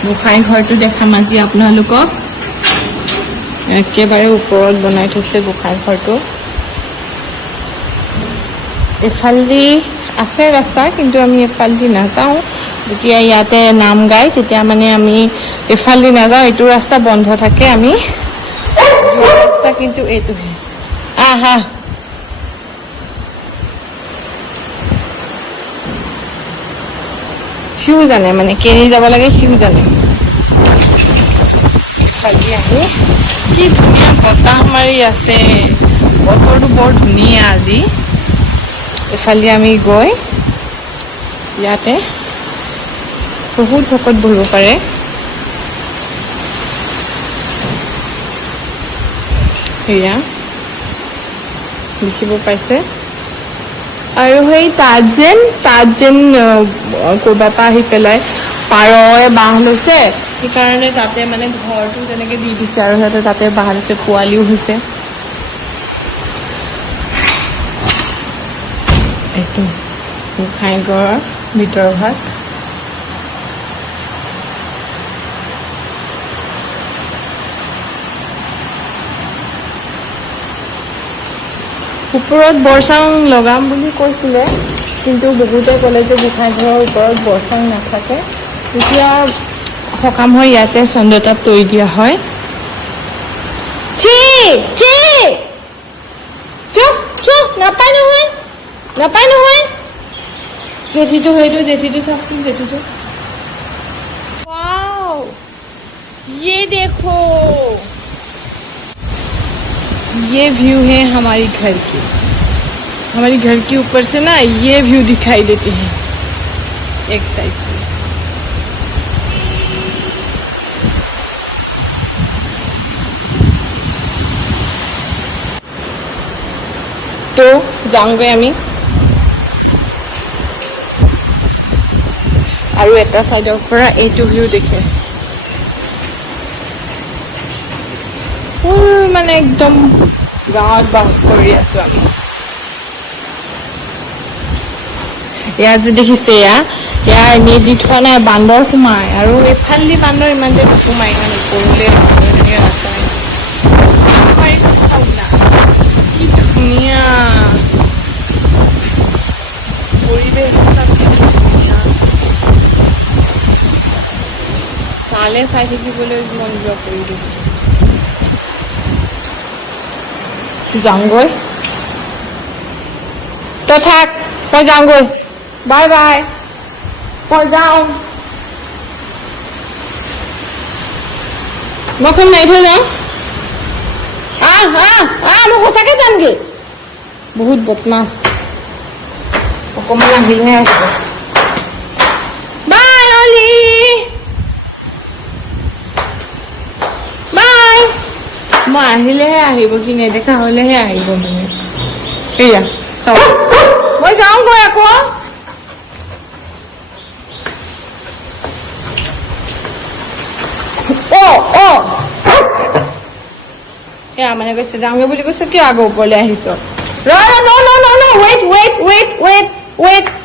গোসাঁই ঘৰটো দেখাম আজি আপোনালোকক একেবাৰে ওপৰত বনাই থৈছে গোসাঁই ঘৰটো এফালদি আছে ৰাস্তা কিন্তু আমি এফালদি নাযাওঁ যেতিয়া ইয়াতে নাম গাই তেতিয়া মানে আমি এফালদি নাযাওঁ এইটো ৰাস্তা বন্ধ থাকে আমি যোৱা ৰাস্তা কিন্তু এইটোহে আহা সিও জানে মানে কেনি যাব লাগে সিও জানে খালি আহি কি ধুনীয়া বতাহ মাৰি আছে বতৰটো বৰ ধুনীয়া আজি এফালে আমি গৈ ইয়াতে বহুত ভকত বহিব পাৰে এয়া দেখিব পাইছে আৰু সেই তাত যেন কৰবাৰ পৰা আহি পেলাই পাৰয়ে বাঁহ লৈছে সেইকাৰণে তাতে মানে ঘৰটো তেনেকে দি দিছে আৰু সিহঁতে তাতে বাঁহ লৈছে পোৱালিও হৈছে এইটো গোসাঁই ঘৰৰ ভিতৰ ভাগ ওপৰত বৰচাং লগাম বুলি কৈছিলে কিন্তু বহুতে ক'লে যে গোসাঁই ঘৰৰ ওপৰত বৰচাং নাথাকে তেতিয়া সকাম হয় ইয়াতে চন্দ্ৰতাপ তৰি দিয়া হয় নাপায় নহয় জেঠিটো সেইটো জেঠিটো চাওকচোন জেঠিটো वाओ ये देखो ये व्यू है हमारी घर के ऊपर से ना ये व्यू दिखाई देते हैं एक साइड से तो जाऊंगे আমি আৰু এটা সাইডৰ পৰা এইটো ভিউ দেখে মানে একদম গাঁৱত বাস কৰি আছো আমি ইয়াত যে দেখিছে ইয়াৰ এনে দি থোৱা নাই বান্দৰ সোমাই আৰু এফালি বান্দৰ ইমান যে সোমাই ইমান ওপৰলে ৰাস্তা কি ধুনীয়া পৰিৱেশ চাবচিতি ধুনীয়া চালে চাই থাকিবলৈ মন যোৱা পৰিৱেশ যাওঁগৈ তই থাক মই যাওঁগৈ বাই বাই মই যাওঁ মই এখন মাৰি থৈ যাওঁ মই সঁচাকে যামগে বহুত বদমাছ অকমান আহিলেহে আহিব বাই অলি বাই মই আহিলেহে আহিব সি নেদেখা হলেহে আহিব মানে এয়া চাওক মই যাওঁগৈ আকৌ এয়া মানে কৈছে যাওঁগে বুলি কৈছে কিয় আকৌ ওপৰলৈ আহিছ ৰ ৱেইট